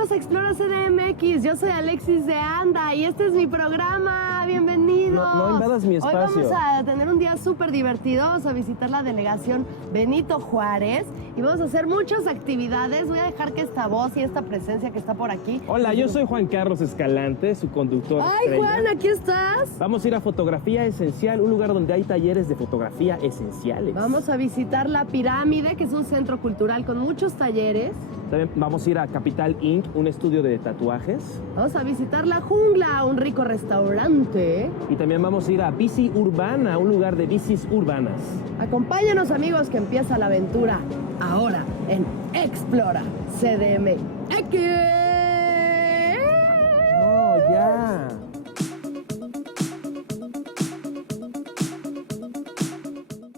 Bienvenidos a Explora CDMX, yo soy Alexis de Anda y este es mi programa, bienvenidos. No invadas mi espacio. Hoy vamos a tener un día súper divertido, vamos a visitar la delegación Benito Juárez y vamos a hacer muchas actividades. Voy a dejar que esta voz y esta presencia que está por aquí. Hola, yo soy Juan Carlos Escalante, su conductor. ¡Ay, estrella. Juan, aquí estás! Vamos a ir a Fotografía Esencial, un lugar donde hay talleres de fotografía esenciales. Vamos a visitar La Pirámide, que es un centro cultural con muchos talleres. También vamos a ir a Capital Inc., un estudio de tatuajes. Vamos a visitar La Jungla, un rico restaurante. Y también vamos a ir a Bici Urbana, un lugar de bicis urbanas. Acompáñanos, amigos, que empieza la aventura ahora en Explora CDMX. ¡Oh, ya!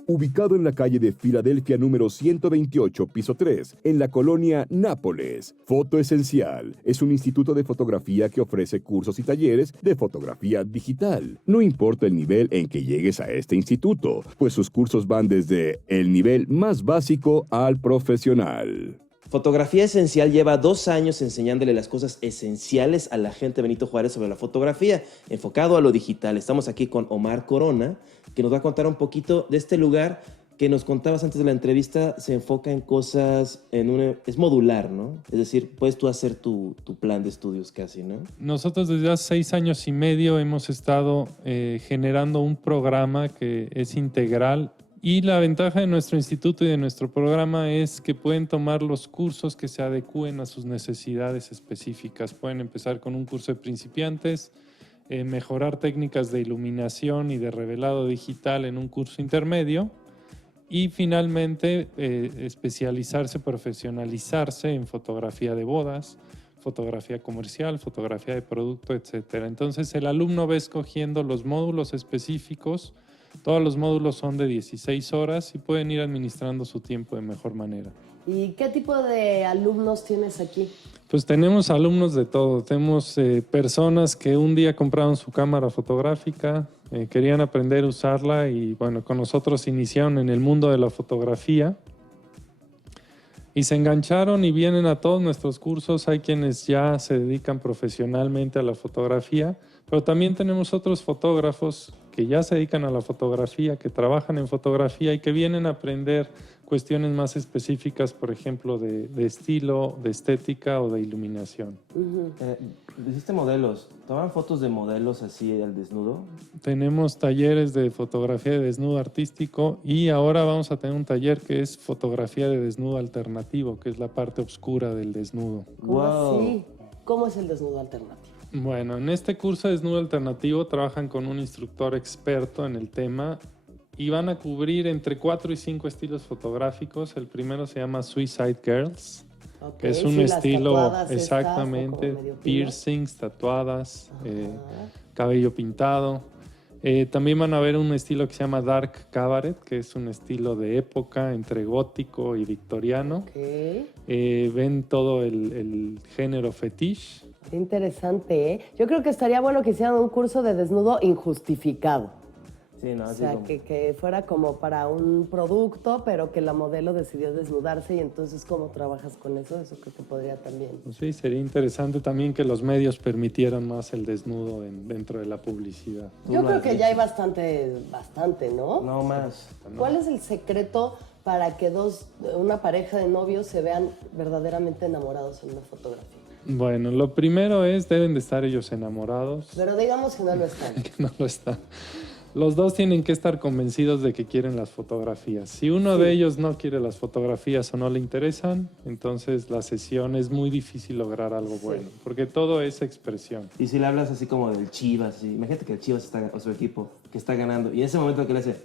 Ubicado en la calle de Filadelfia número 128, piso 3, en la colonia Nápoles. Foto Esencial es un instituto de fotografía que ofrece cursos y talleres de fotografía digital. No importa el nivel en que llegues a este instituto, pues sus cursos van desde el nivel más básico al profesional. Fotografía Esencial lleva 2 años enseñándole las cosas esenciales a la gente de Benito Juárez sobre la fotografía, enfocado a lo digital. Estamos aquí con Omar Corona, que nos va a contar un poquito de este lugar que nos contabas antes de la entrevista. Se enfoca en cosas, es modular, ¿no? Es decir, puedes tú hacer tu plan de estudios casi, ¿no? Nosotros desde hace 6 años y medio hemos estado generando un programa que es integral. Y la ventaja de nuestro instituto y de nuestro programa es que pueden tomar los cursos que se adecúen a sus necesidades específicas. Pueden empezar con un curso de principiantes, mejorar técnicas de iluminación y de revelado digital en un curso intermedio y finalmente especializarse, profesionalizarse en fotografía de bodas, fotografía comercial, fotografía de producto, etc. Entonces el alumno va escogiendo los módulos específicos. Todos los módulos son de 16 horas y pueden ir administrando su tiempo de mejor manera. ¿Y qué tipo de alumnos tienes aquí? Pues tenemos alumnos de todo. Tenemos personas que un día compraron su cámara fotográfica, querían aprender a usarla y bueno, con nosotros iniciaron en el mundo de la fotografía y se engancharon y vienen a todos nuestros cursos. Hay quienes ya se dedican profesionalmente a la fotografía, pero también tenemos otros fotógrafos que ya se dedican a la fotografía, que trabajan en fotografía y que vienen a aprender cuestiones más específicas, por ejemplo, de estilo, de estética o de iluminación. Hiciste modelos. ¿Toman fotos de modelos así al desnudo? Tenemos talleres de fotografía de desnudo artístico y ahora vamos a tener un taller que es fotografía de desnudo alternativo, que es la parte oscura del desnudo. ¿Cómo así? ¿Cómo es el desnudo alternativo? Bueno, en este curso de desnudo alternativo trabajan con un instructor experto en el tema y van a cubrir entre 4 y 5 estilos fotográficos. El primero se llama Suicide Girls, que es un estilo exactamente, piercings, tatuadas, cabello pintado. También van a ver un estilo que se llama Dark Cabaret, que es un estilo de época entre gótico y victoriano. Ven todo el género fetiche. Qué interesante, ¿eh? Yo creo que estaría bueno que hicieran un curso de desnudo injustificado. Sí, no, O así sea, como... que fuera como para un producto, pero que la modelo decidió desnudarse y entonces ¿cómo trabajas con eso? Eso creo que podría también. Pues sí, sería interesante también que los medios permitieran más el desnudo dentro de la publicidad. Yo creo que ya hay bastante, ¿no? No más. ¿Cuál es el secreto para que una pareja de novios se vean verdaderamente enamorados en una fotografía? Bueno, lo primero es, deben de estar ellos enamorados. Pero digamos que no lo están. Que no lo están. Los dos tienen que estar convencidos de que quieren las fotografías. Si uno de ellos no quiere las fotografías o no le interesan, entonces la sesión es muy difícil lograr algo bueno, porque todo es expresión. Y si le hablas así como del Chivas, imagínate que el Chivas o su equipo que está ganando, y en ese momento que le hace,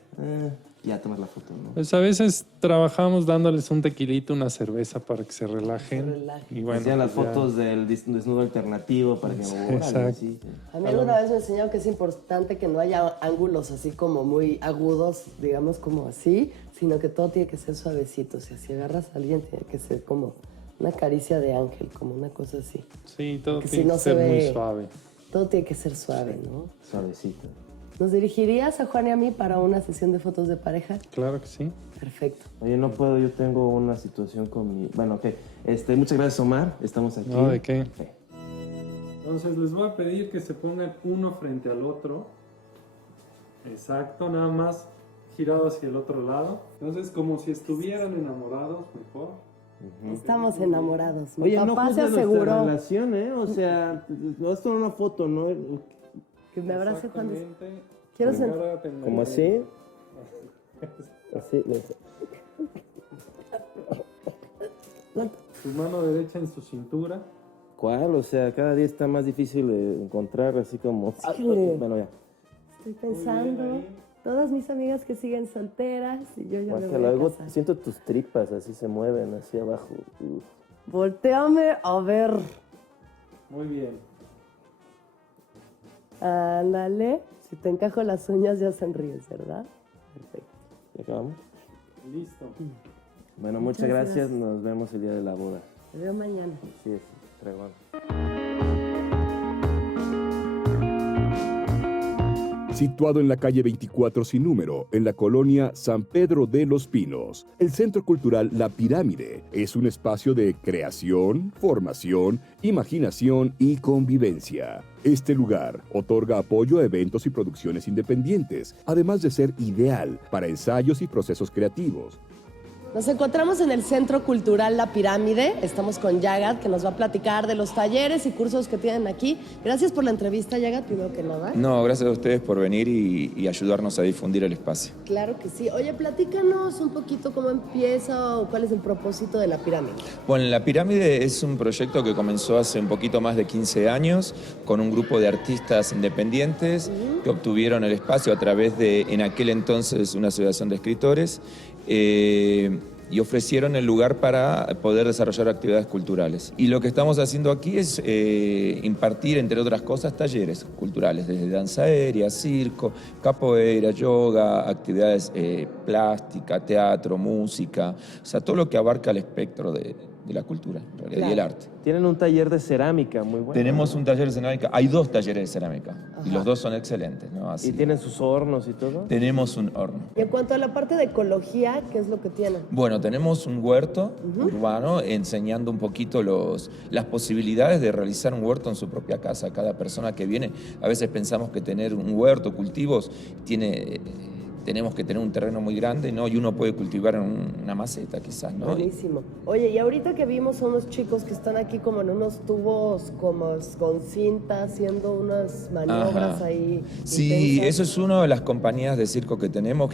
ya tomas la foto, ¿no? Pues a veces trabajamos dándoles un tequilito, una cerveza para que se relajen. Y bueno, hacían las pues fotos del desnudo alternativo para que... Exacto. Sí. A mí alguna vez me enseñaron que es importante que no haya ángulos así como muy agudos, digamos como así, sino que todo tiene que ser suavecito. O sea, si agarras a alguien tiene que ser como una caricia de ángel, como una cosa así. Sí, todo Porque tiene si no que ser se muy ve- suave. Todo tiene que ser suave, ¿no? Suavecito. ¿Nos dirigirías a Juan y a mí para una sesión de fotos de pareja? Claro que sí. Perfecto. Oye, no puedo, yo tengo una situación con mi... Bueno, ok. Muchas gracias, Omar. Estamos aquí. No, ¿de qué? Sí. Entonces les voy a pedir que se pongan uno frente al otro. Exacto, nada más girado hacia el otro lado. Entonces, como si estuvieran enamorados, mejor. Estamos enamorados. Mi Oye, no papá se juzgues nuestra aseguró relación, ¿eh? O sea, no es solo una foto, ¿no? que me abrace cuando... Exactamente. Quiero Agárrate en la- ¿Como así? Así. Tu mano derecha en su cintura. ¿Cuál? O sea, cada día está más difícil de encontrar, así como... Híjole. Bueno, ya. Estoy pensando, Muy bien ahí. todas mis amigas que siguen solteras y yo ya me Guácala, voy a luego casar. siento tus tripas, así se mueven, así abajo. Voltéame a ver. Muy bien. Ándale. Si te encajo las uñas ya sonríes, ¿verdad? Perfecto. ¿Ya acabamos? Listo. Bueno, Muchas muchas gracias. gracias. Nos vemos el día de la boda. Te veo mañana. Sí, es fregón. Situado en la calle 24 sin número, en la colonia San Pedro de los Pinos, el Centro Cultural La Pirámide es un espacio de creación, formación, imaginación y convivencia. Este lugar otorga apoyo a eventos y producciones independientes, además de ser ideal para ensayos y procesos creativos. Nos encontramos en el Centro Cultural La Pirámide. Estamos con Yagat, que nos va a platicar de los talleres y cursos que tienen aquí. Gracias por la entrevista, Yagat, primero que nada. No, gracias a ustedes por venir y ayudarnos a difundir el espacio. Claro que sí. Oye, platícanos un poquito cómo empieza o cuál es el propósito de La Pirámide. Bueno, La Pirámide es un proyecto que comenzó hace un poquito más de 15 años con un grupo de artistas independientes que obtuvieron el espacio a través de, en aquel entonces, una asociación de escritores. Y ofrecieron el lugar para poder desarrollar actividades culturales. Y lo que estamos haciendo aquí es impartir, entre otras cosas, talleres culturales, desde danza aérea, circo, capoeira, yoga, actividades plástica, teatro, música, o sea, todo lo que abarca el espectro de la cultura en realidad, Claro. y el arte. Tienen un taller de cerámica muy bueno. Tenemos un taller de cerámica, hay 2 talleres de cerámica, y Ajá. los 2 son excelentes, ¿no? Así. ¿Y tienen sus hornos y todo? Tenemos un horno. Y en cuanto a la parte de ecología, ¿qué es lo que tienen? Bueno, tenemos un huerto urbano enseñando un poquito las posibilidades de realizar un huerto en su propia casa. Cada persona que viene, a veces pensamos que tener un huerto, cultivos, tenemos que tener un terreno muy grande, ¿no? Y uno puede cultivar en una maceta quizás, ¿no? Buenísimo. Oye, y ahorita que vimos a unos chicos que están aquí como en unos tubos como con cinta haciendo unas maniobras Ajá. ahí. Sí, intensas. eso es una de las compañías de circo que tenemos,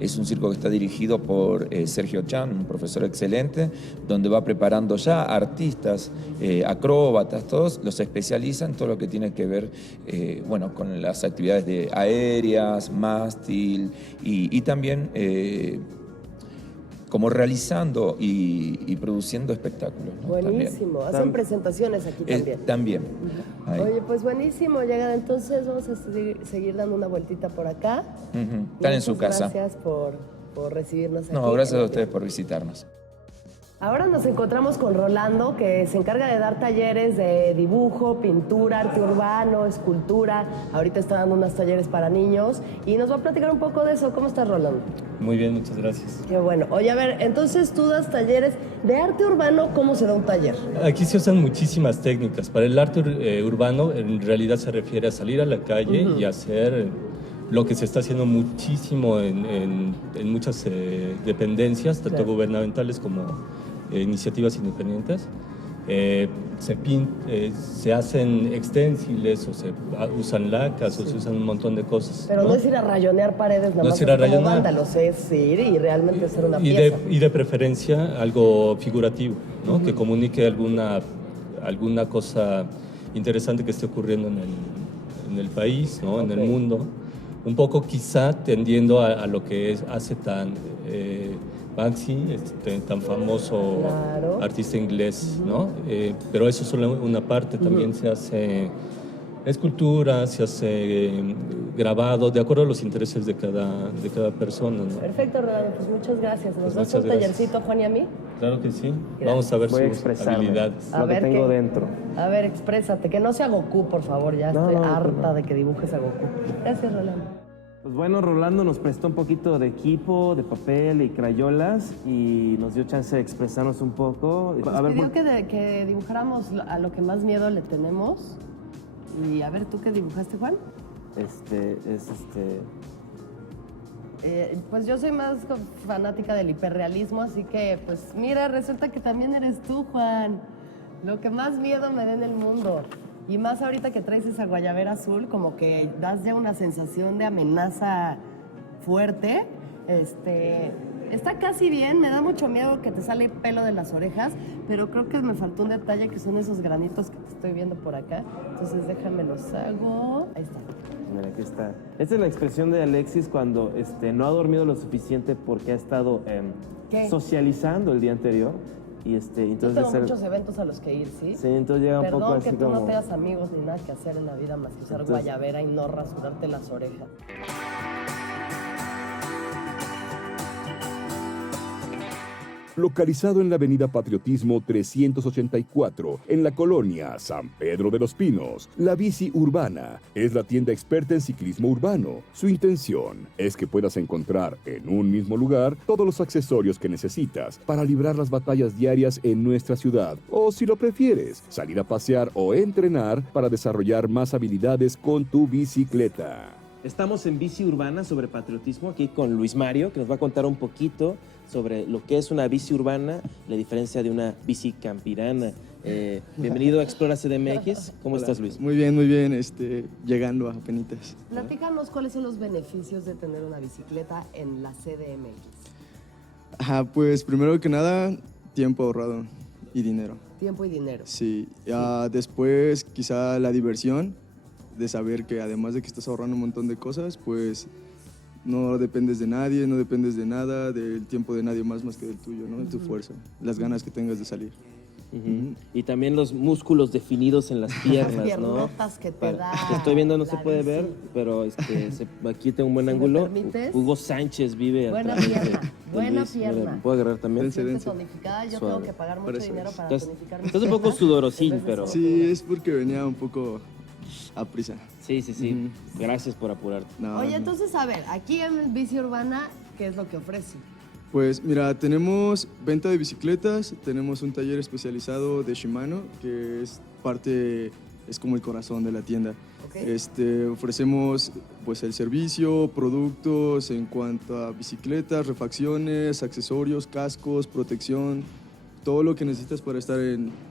es un circo que está dirigido por Sergio Chan, un profesor excelente, donde va preparando ya artistas, acróbatas, todos los especializan en todo lo que tiene que ver bueno, con las actividades de aéreas, mástil y también como realizando y produciendo espectáculos, ¿no? Buenísimo. Hacen presentaciones aquí también. También. Ahí. Oye, pues buenísimo, Llegada. Entonces vamos a seguir dando una vueltita por acá. Ujú. Y Están en su muchas casa. Gracias por recibirnos aquí. No, gracias a ustedes por visitarnos. Ahora nos encontramos con Rolando, que se encarga de dar talleres de dibujo, pintura, arte urbano, escultura. Ahorita está dando unos talleres para niños y nos va a platicar un poco de eso. ¿Cómo estás, Rolando? Muy bien, muchas gracias. Qué bueno. Oye, a ver, entonces tú das talleres de arte urbano. ¿Cómo se da un taller? Aquí se usan muchísimas técnicas. Para el arte urbano, en realidad se refiere a salir a la calle y hacer lo que se está haciendo muchísimo en muchas dependencias, tanto Claro. gubernamentales como iniciativas independientes. Se hacen extensiles o se usan lacas o se usan un montón de cosas. Pero no es ir a rayonear paredes nada No más es ir a así como rayonear. vándalos, es ir y realmente hacer una y pieza. de preferencia algo figurativo, ¿no? Que comunique alguna cosa interesante que esté ocurriendo en el país, ¿no? En el Ok. mundo. Un poco quizá tendiendo a lo que hace Banksy, tan famoso Claro. artista inglés, ¿no? Pero eso es solo una parte, también se hace escultura, se hace grabado, de acuerdo a los intereses de cada persona, ¿no? Perfecto, Rolando. Pues muchas gracias. ¿Nos Pues das muchas un gracias. tallercito, Juan y a mí? Claro que sí. Mira, Vamos a ver voy a sus expresarme. habilidades. A Lo que ver tengo qué- dentro. A ver, exprésate. Que no sea Goku, por favor. Ya No, estoy no, harta no. de que dibujes a Goku. Gracias, Rolando. Pues bueno, Rolando nos prestó un poquito de equipo, de papel y crayolas y nos dio chance de expresarnos un poco. Nos pidió que dibujáramos a lo que más miedo le tenemos. Y a ver, ¿tú qué dibujaste, Juan? Pues yo soy más fanática del hiperrealismo, así que, pues mira, resulta que también eres tú, Juan. Lo que más miedo me da en el mundo. Y más ahorita que traes esa guayabera azul, como que das ya una sensación de amenaza fuerte. Está casi bien, me da mucho miedo que te sale pelo de las orejas, pero creo que me faltó un detalle que son esos granitos que te estoy viendo por acá. Entonces déjame los hago. Ahí está. Mira, aquí está. Esta es la expresión de Alexis cuando no ha dormido lo suficiente porque ha estado ¿Qué? socializando el día anterior. Y Yo entonces tengo muchos eventos a los que ir, ¿sí? Sí, entonces llega un Perdón poco así que tú como... no tengas amigos ni nada que hacer en la vida más que usar Entonces- guayabera y no rasurarte las orejas. Localizado en la avenida Patriotismo 384, en la colonia San Pedro de los Pinos, la Bici Urbana es la tienda experta en ciclismo urbano. Su intención es que puedas encontrar en un mismo lugar todos los accesorios que necesitas para librar las batallas diarias en nuestra ciudad, o si lo prefieres, salir a pasear o entrenar para desarrollar más habilidades con tu bicicleta. Estamos en Bici Urbana sobre patriotismo, aquí con Luis Mario, que nos va a contar un poquito sobre lo que es una bici urbana, la diferencia de una bici campirana. Bienvenido a Explora CDMX. ¿Cómo estás, Luis? Muy bien, llegando a penitas. Platícanos cuáles son los beneficios de tener una bicicleta en la CDMX. Ajá, pues primero que nada, tiempo ahorrado y dinero. Tiempo y dinero. Sí, después quizá la diversión de saber que además de que estás ahorrando un montón de cosas, pues no dependes de nadie, no dependes de nada, del tiempo de nadie más que del tuyo, ¿no? De tu fuerza, las ganas que tengas de salir. Y también los músculos definidos en las piernas, ¿no? piernotas que te da Que estoy viendo, no la se puede bici. ver, pero aquí tengo un buen ¿Me ángulo. permites? Hugo Sánchez vive Buena atrás pierna, de buena Luis. Mira, pierna. ¿me puedo agarrar también? Dense, Gente dense. tonificada, yo Suave. tengo que pagar mucho Por eso dinero es. para Estás, tonificar mis estás un poco piernas. sudorosín, En vez de pero... ser- Sí, es porque venía un poco a prisa. Sí. Gracias por apurarte. No, Oye, no. entonces, a ver, aquí en Bici Urbana, ¿qué es lo que ofrece? Pues mira, tenemos venta de bicicletas, tenemos un taller especializado de Shimano, que es como el corazón de la tienda. Ok. Ofrecemos pues el servicio, productos en cuanto a bicicletas, refacciones, accesorios, cascos, protección, todo lo que necesitas para estar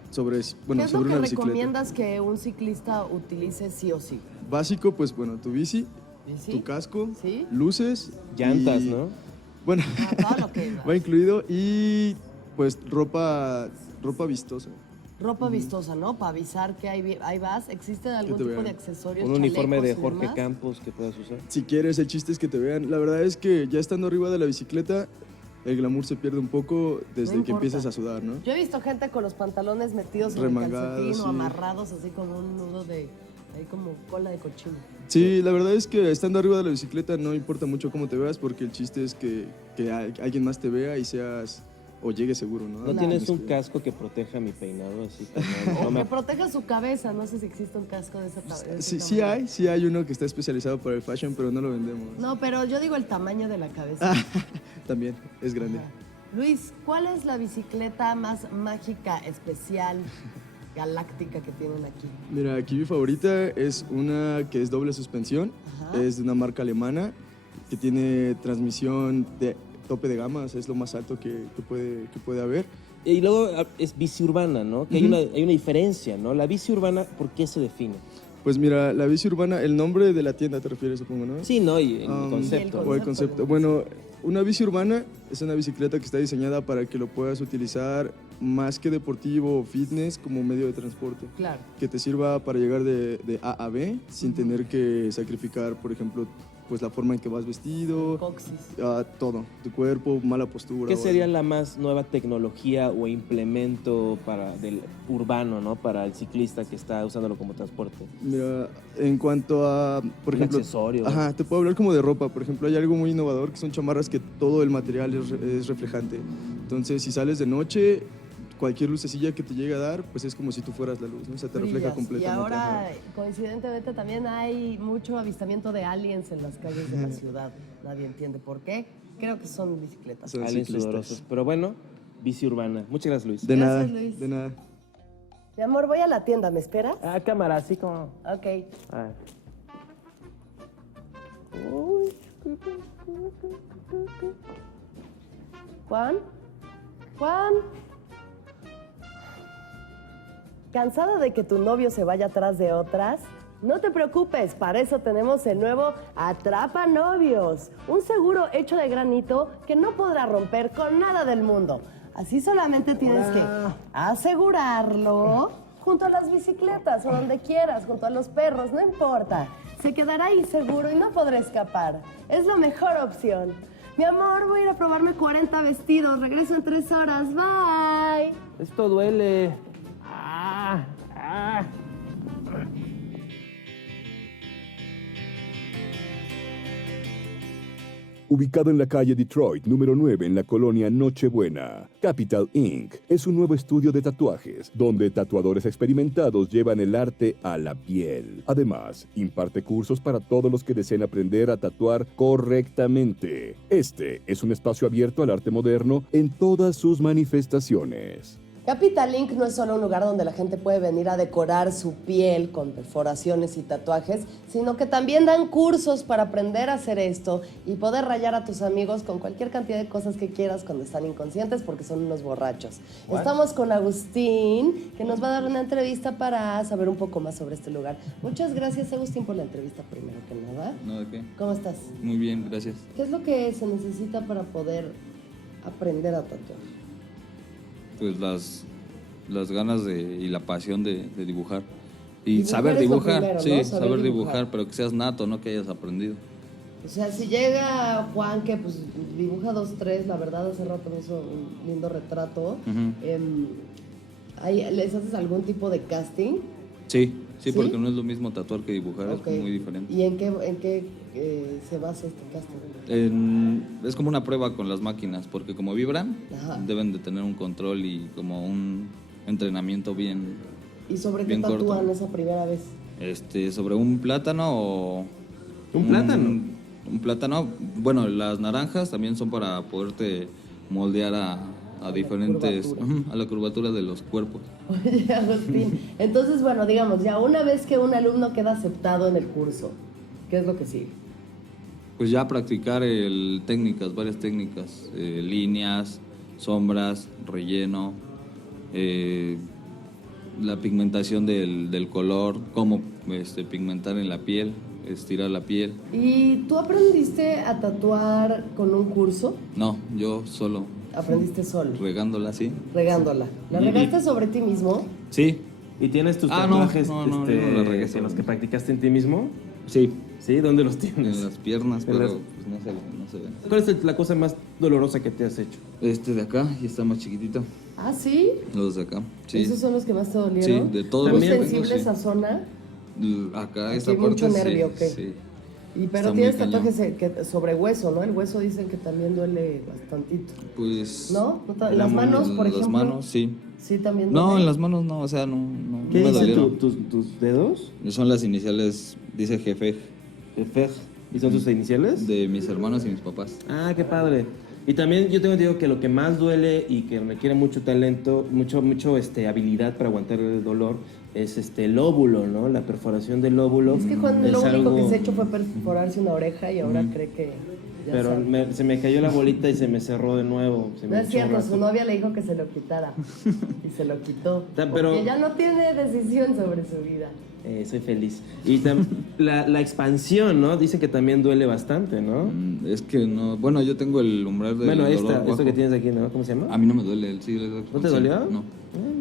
sobre ¿Qué es lo sobre que una bicicleta. recomiendas que un ciclista utilice sí o sí? Básico, pues bueno, tu bici, ¿Bici? tu casco, ¿Sí? luces, Llantas, y- ¿no? Bueno, Todo lo que va incluido y pues ropa vistosa. Ropa vistosa, ¿no? Para avisar que ahí vas. ¿Existe algún te tipo vean. de accesorios? Un uniforme de chalecos y Jorge demás? Campos que puedas usar. Si quieres, el chiste es que te vean. La verdad es que ya estando arriba de la bicicleta, el glamour se pierde un poco desde No que importa. empiezas a sudar, ¿no? Yo he visto gente con los pantalones metidos en el Remangados, calcetín o sí. amarrados así con un nudo de... ahí como cola de cochino. Sí, la verdad es que estando arriba de la bicicleta no importa mucho cómo te veas porque el chiste es que alguien más te vea y seas o llegues seguro, ¿no? ¿No tienes un casco que proteja mi peinado así? Que O no me que proteja su cabeza. No sé si existe un casco de esa Sí hay uno que está especializado para el fashion, pero no lo vendemos. No, pero yo digo el tamaño de la cabeza. También, es grande. Luis, ¿cuál es la bicicleta más mágica, especial, galáctica que tienen aquí? Mira, aquí mi favorita es una que es doble suspensión, Ajá. es de una marca alemana que tiene transmisión de tope de gama, o sea, es lo más alto que puede haber. Y luego es bici urbana, ¿no? Que hay una diferencia, ¿no? La bici urbana, ¿por qué se define? Pues mira, la bici urbana, el nombre de la tienda te refieres, supongo, ¿no? Sí, ¿no? Y el Um, concepto. Y O el concepto. Bueno, una bici urbana es una bicicleta que está diseñada para que lo puedas utilizar más que deportivo o fitness como medio de transporte. Claro. Que te sirva para llegar de A a B sin tener que sacrificar, por ejemplo, pues la forma en que vas vestido, Coxis. todo, tu cuerpo, mala postura. ¿Qué o sería algo. la más nueva tecnología o implemento del urbano, ¿no? Para el ciclista que está usándolo como transporte. Mira, en cuanto a, por Un ejemplo, accesorio. Ajá, te puedo hablar como de ropa. Por ejemplo, hay algo muy innovador que son chamarras que todo el material es reflejante. Entonces, si sales de noche, cualquier lucecilla que te llegue a dar, pues es como si tú fueras la luz, ¿no? O sea, te refleja Brillas. completamente. Y ahora, ajá. coincidentemente, también hay mucho avistamiento de aliens en las calles de la ciudad. Nadie entiende por qué. Creo que son bicicletas. Son Aliens ciclistas. sudorosos. Pero bueno, bici urbana. Muchas gracias, Luis. De Gracias, nada, Luis. de nada. Mi amor, voy a la tienda, ¿me esperas? Ah, cámara, así como... Ok. Ah. Juan, Juan. ¿Cansada de que tu novio se vaya atrás de otras? No te preocupes, para eso tenemos el nuevo Atrapa Novios, un seguro hecho de granito que no podrá romper con nada del mundo. Así solamente tienes que asegurarlo junto a las bicicletas o donde quieras, junto a los perros, no importa. Se quedará ahí seguro y no podrá escapar. Es la mejor opción. Mi amor, voy a ir a probarme 40 vestidos. Regreso en 3 horas. Bye. Esto duele. Ah, ah. Ubicado en la calle Detroit, número 9, en la colonia Nochebuena, Capital Inc. es un nuevo estudio de tatuajes, donde tatuadores experimentados llevan el arte a la piel. Además, imparte cursos para todos los que deseen aprender a tatuar correctamente. Este es un espacio abierto al arte moderno en todas sus manifestaciones. Capital Ink no es solo un lugar donde la gente puede venir a decorar su piel con perforaciones y tatuajes, sino que también dan cursos para aprender a hacer esto y poder rayar a tus amigos con cualquier cantidad de cosas que quieras cuando están inconscientes porque son unos borrachos. Estamos con Agustín, que nos va a dar una entrevista para saber un poco más sobre este lugar. Muchas gracias, Agustín, por la entrevista primero que nada. No, ¿de qué? ¿Cómo estás? Muy bien, gracias. ¿Qué es lo que se necesita para poder aprender a tatuar? Pues las ganas y la pasión de dibujar. Y Dibujar saber es lo dibujar, primero, sí, ¿no? saber dibujar, pero que seas nato, no que hayas aprendido. O sea, si llega Juan, que pues dibuja 2, 3, la verdad hace rato me hizo un lindo retrato, ¿les haces algún tipo de casting? Sí, ¿Sí? porque no es lo mismo tatuar que dibujar, Ok. es muy diferente. ¿Y en qué se basa este casting? Es como una prueba con las máquinas, porque como vibran, Ajá. deben de tener un control y como un entrenamiento bien, ¿Y sobre qué bien corto. tatúan esa primera vez? Sobre un plátano o... ¿Un plátano? Un plátano. Bueno, las naranjas también son para poderte moldear a diferentes... curvatura. A la curvatura de los cuerpos. Oye, Agustín, entonces, bueno, digamos, ya una vez que un alumno queda aceptado en el curso, ¿qué es lo que sigue? Pues ya practicar varias técnicas, líneas, sombras, relleno, la pigmentación del color, cómo pigmentar en la piel, estirar la piel. ¿Y tú aprendiste a tatuar con un curso? No, yo solo, ¿Aprendiste solo? regándola así. Regándola. ¿La regaste sobre ti mismo? Sí, ¿Y tienes tus no, tatuajes no, yo no la regué en solo. los que practicaste en ti mismo? sí, ¿Sí? ¿Dónde los tienes? en las piernas, En pero las- pues no se ven. ¿Cuál es la cosa más dolorosa que te has hecho? Este de acá, y está más chiquitito. ¿Ah, sí? Los de acá, sí. ¿Esos son los que más te dolieron? Sí, de todos ¿Muy los que tengo, sensible sí. esa zona? Acá, Aquí esta hay parte, mucho nervio, sí, ¿qué? sí. Pero Está tienes muy cañón. tatuajes sobre hueso, ¿no? El hueso dicen que también duele bastantito. Pues... ¿No? ¿En las manos, por ejemplo? Las manos, sí. Sí, también No, duele. en las manos no, o sea, no ¿Qué me dicen dolieron. tus dedos? Son las iniciales, dice jefe, Fej. ¿Y son tus iniciales? de mis hermanos y mis papás. Ah, qué padre. Y también yo tengo entendido que lo que más duele y que requiere mucho talento, mucho habilidad para aguantar el dolor es el óvulo, ¿no? La perforación del óvulo. Es que Juan es lo único algo- que se ha hecho fue perforarse una oreja y ahora cree que ya Pero sabe. se me cayó la bolita y se me cerró de nuevo. Se No me es echó cierto, rato. su novia le dijo que se lo quitara y se lo quitó. Pero- Porque ya no tiene decisión sobre su vida. Soy feliz. Y la expansión, ¿no? Dicen que también duele bastante, ¿no? Es que no, bueno, yo tengo el umbral del Bueno, dolor esto bajo. que tienes aquí, ¿no? ¿Cómo se llama? A mí no me duele, sí. ¿No te dolió? No.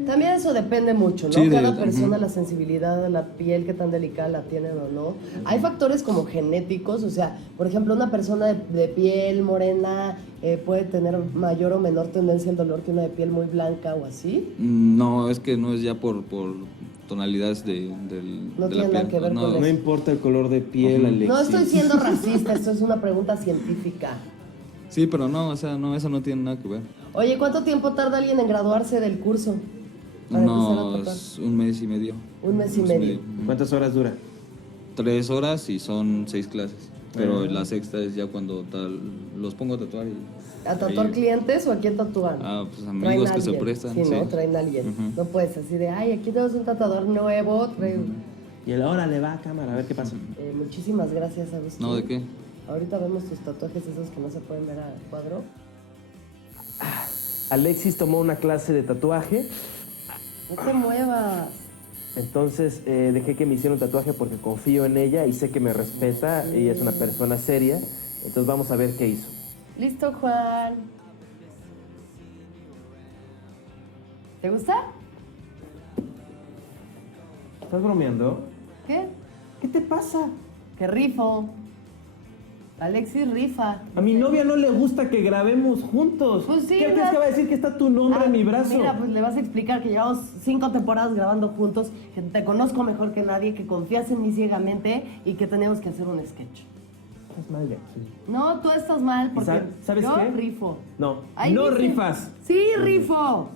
También eso depende mucho, ¿no? Sí, Cada persona, la sensibilidad de la piel, qué tan delicada la tienen o no. Hay factores como genéticos, o sea, por ejemplo, una persona de piel morena puede tener mayor o menor tendencia al dolor que una de piel muy blanca o así. No, es que no es ya por tonalidades No de tiene la nada piel. que ver no, con No importa el color de piel, Alexis. No estoy siendo racista, esto es una pregunta científica. Sí, pero no, o sea, no, eso no tiene nada que ver. Oye, ¿cuánto tiempo tarda alguien en graduarse del curso? Para empezar a tatuar. Un mes y medio. Un mes y medio. ¿Cuántas horas dura? 3 horas y son 6 clases. Pero la sexta es ya cuando los pongo a tatuar. ¿A tatuar clientes o a quién tatúan? Pues amigos que se prestan. Sí, ¿no? Traen a alguien. No puedes así de, ay, aquí tenemos un tatuador nuevo. Y ahora le va a cámara, a ver qué pasa. Muchísimas gracias, Agustín. No, ¿de qué? Ahorita vemos tus tatuajes esos que no se pueden ver al cuadro. Alexis tomó una clase de tatuaje. No te muevas. Entonces dejé que me hiciera un tatuaje porque confío en ella y sé que me respeta. Ella es una persona seria. Entonces vamos a ver qué hizo. Listo, Juan. ¿Te gusta? ¿Estás bromeando? ¿Qué? ¿Qué te pasa? Que rifo. Alexis rifa. A mi novia no le gusta que grabemos juntos. Pues sí, ¿Qué crees que va a decir que está tu nombre en mi brazo? Mira, pues le vas a explicar que llevamos 5 temporadas grabando juntos, que te conozco mejor que nadie, que confías en mí ciegamente y que tenemos que hacer un sketch. Estás mal, Alexis. No, tú estás mal porque ¿Sabes yo qué? rifo. No, Ahí no dice. rifas. Sí, rifo.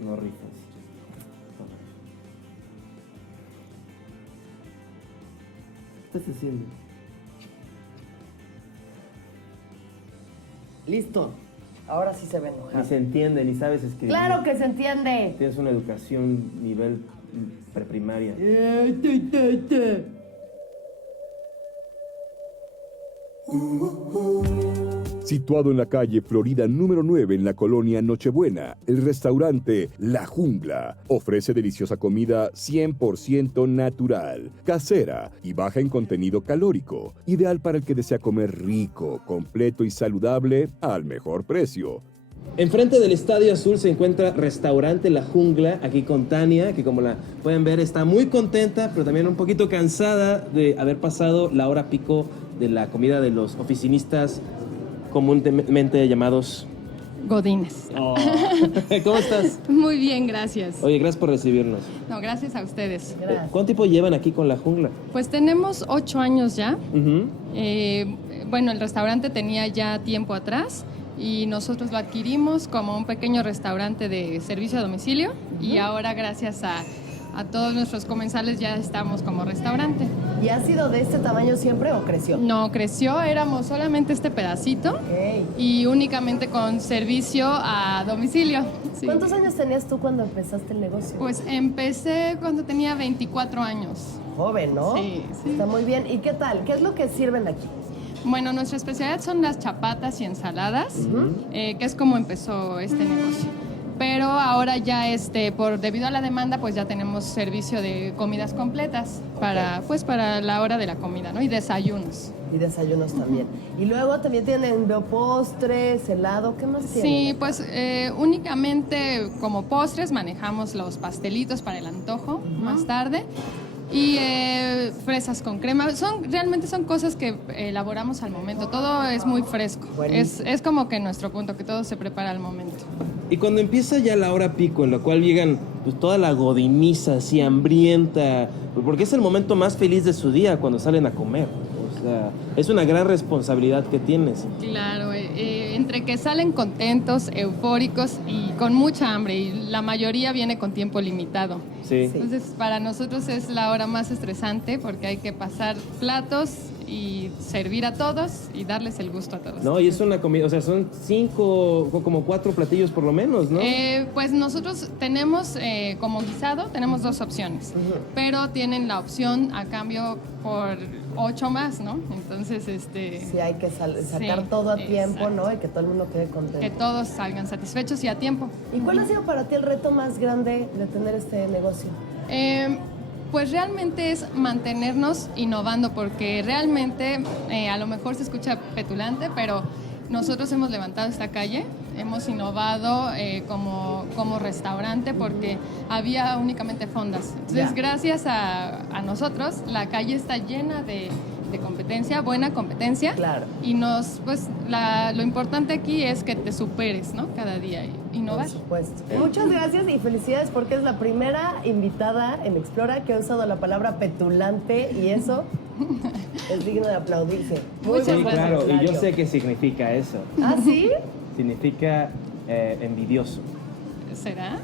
No rifas. ¿Qué estás haciendo? Listo. Ahora sí se ve Ni enojado. se entiende, ni sabes escribir. Claro que se entiende. Tienes una educación nivel preprimaria. Situado en la calle Florida número 9 en la colonia Nochebuena, el restaurante La Jungla ofrece deliciosa comida 100% natural, casera y baja en contenido calórico, ideal para el que desea comer rico, completo y saludable al mejor precio. Enfrente del Estadio Azul se encuentra Restaurante La Jungla, aquí con Tania, que como la pueden ver está muy contenta, pero también un poquito cansada de haber pasado la hora pico de la comida de los oficinistas comúnmente llamados Godines. Oh. ¿Cómo estás? Muy bien, gracias. Oye, gracias por recibirnos. No, gracias a ustedes. ¿Cuánto tiempo llevan aquí con La Jungla? Pues tenemos 8 años ya. Uh-huh. Bueno, el restaurante tenía ya tiempo atrás y nosotros lo adquirimos como un pequeño restaurante de servicio a domicilio y ahora gracias a todos nuestros comensales ya estamos como restaurante. ¿Y ha sido de este tamaño siempre o creció? No, creció, éramos solamente este pedacito y únicamente con servicio a domicilio. Sí. ¿Cuántos años tenías tú cuando empezaste el negocio? Pues empecé cuando tenía 24 años. Joven, ¿no? Sí, sí. Está muy bien. ¿Y qué tal? ¿Qué es lo que sirven aquí? Bueno, nuestra especialidad son las chapatas y ensaladas, que es como empezó este negocio. Pero ahora ya debido a la demanda, pues ya tenemos servicio de comidas completas para la hora de la comida, ¿no? Y desayunos. Y desayunos también. Y luego también tienen postres, helado, ¿qué más tienen? Sí, pues únicamente como postres manejamos los pastelitos para el antojo más tarde. Y fresas con crema. Realmente son cosas que elaboramos al momento. Todo es muy fresco. Es como que nuestro punto, que todo se prepara al momento. Y cuando empieza ya la hora pico, en la cual llegan pues, toda la godiniza así hambrienta, porque es el momento más feliz de su día cuando salen a comer. O sea, es una gran responsabilidad que tienes. Claro, entre que salen contentos, eufóricos y con mucha hambre, y la mayoría viene con tiempo limitado. Sí. Entonces, para nosotros es la hora más estresante porque hay que pasar platos y servir a todos y darles el gusto a todos. No, y es una comida, o sea, son 5, como 4 platillos por lo menos, ¿no? Pues nosotros tenemos como guisado, tenemos 2 opciones, pero tienen la opción a cambio por 8 más, ¿no? Entonces, Sí, hay que sacar todo a tiempo, ¿no? Y que todo el mundo quede contento. Que todos salgan satisfechos y a tiempo. ¿Y cuál ha sido para ti el reto más grande de tener este negocio? Pues realmente es mantenernos innovando, porque realmente a lo mejor se escucha petulante, pero nosotros hemos levantado esta calle, hemos innovado como restaurante porque había únicamente fondas. Entonces, gracias a nosotros, la calle está llena de competencia, buena competencia. Claro. Y lo importante aquí es que te superes, ¿no? Cada día y innovar. Por supuesto. Muchas gracias y felicidades porque es la primera invitada en Explora que ha usado la palabra petulante y eso Es digno de aplaudirse. Muchas Sí, gracias. claro, y yo Mario. sé qué significa eso. ¿Ah, sí? Significa envidioso. ¿Será?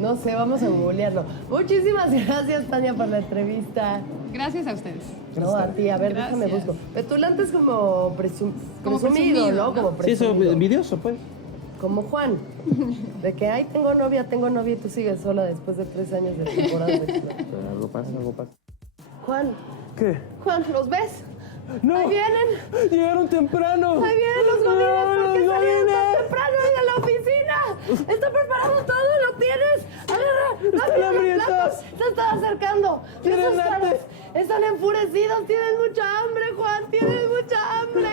No sé, vamos a googlearlo. Muchísimas gracias, Tania, por la entrevista. Gracias a ustedes. No, a ti, a ver, Gracias. déjame busco. Petulante es como, Como presumido, presumido, ¿no? ¿no? Como Sí, eso presumido. envidioso, pues. Como Juan. De que, ay, tengo novia y tú sigues sola después de 3 años de temporada sexual. Algo pasa, algo pasa. Juan, ¿Qué? Juan, ¿los ves? ¡No! Ahí vienen. ¡Llegaron temprano! Ahí vienen los godines, No, porque los salieron tan godines. temprano de la oficina. Está preparado todo, lo tienes. Agarra, Están dame hambrientos. los platos. Se están acercando. Quieren Esos darte. caras están enfurecidos, tienen mucha hambre, Juan, tienen mucha hambre.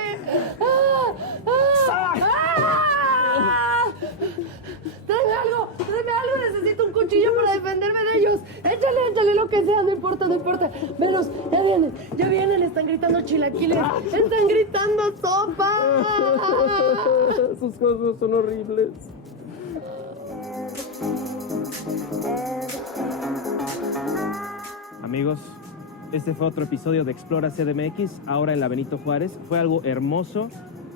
Tráeme algo, necesito un cuchillo para defenderme de ellos. Échale lo que sea, no importa. Velos, ya vienen, están gritando chilaquiles, están gritando sopa. Sus cosas son horribles. Amigos, este fue otro episodio de Explora CDMX, ahora en la Benito Juárez. Fue algo hermoso,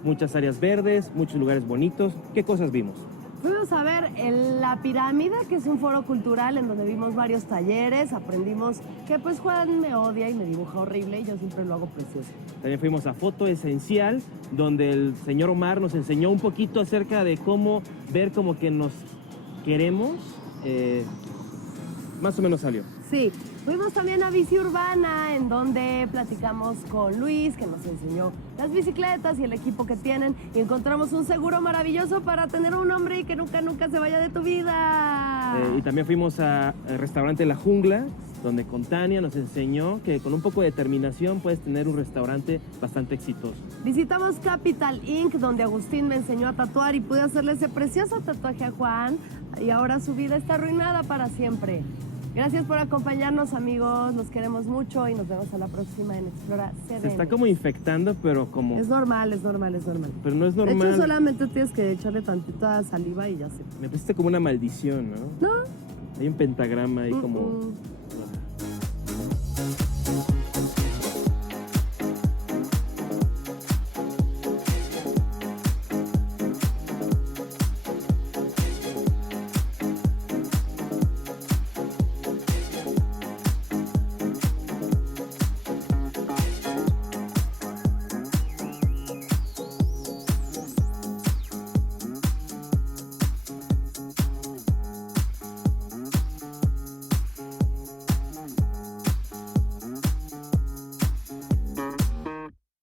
muchas áreas verdes, muchos lugares bonitos. ¿Qué cosas vimos? Fuimos a ver La Pirámide, que es un foro cultural en donde vimos varios talleres, aprendimos que pues Juan me odia y me dibuja horrible y yo siempre lo hago precioso. También fuimos a Foto Esencial, donde el señor Omar nos enseñó un poquito acerca de cómo ver como que nos queremos. Más o menos salió. Sí, fuimos también a Bici Urbana, en donde platicamos con Luis, que nos enseñó las bicicletas y el equipo que tienen, y encontramos un seguro maravilloso para tener un hombre y que nunca se vaya de tu vida. Y también fuimos al restaurante La Jungla, donde con Tania nos enseñó que con un poco de determinación puedes tener un restaurante bastante exitoso. Visitamos Capital Inc., donde Agustín me enseñó a tatuar y pude hacerle ese precioso tatuaje a Juan, y ahora su vida está arruinada para siempre. Gracias por acompañarnos, amigos. Los queremos mucho y nos vemos a la próxima en Explora CDMX. Se está como infectando, pero como... Es normal. Pero no es De normal. hecho, solamente tienes que echarle tantita saliva y ya se... Me parece como una maldición, ¿no? ¿No? Hay un pentagrama ahí como...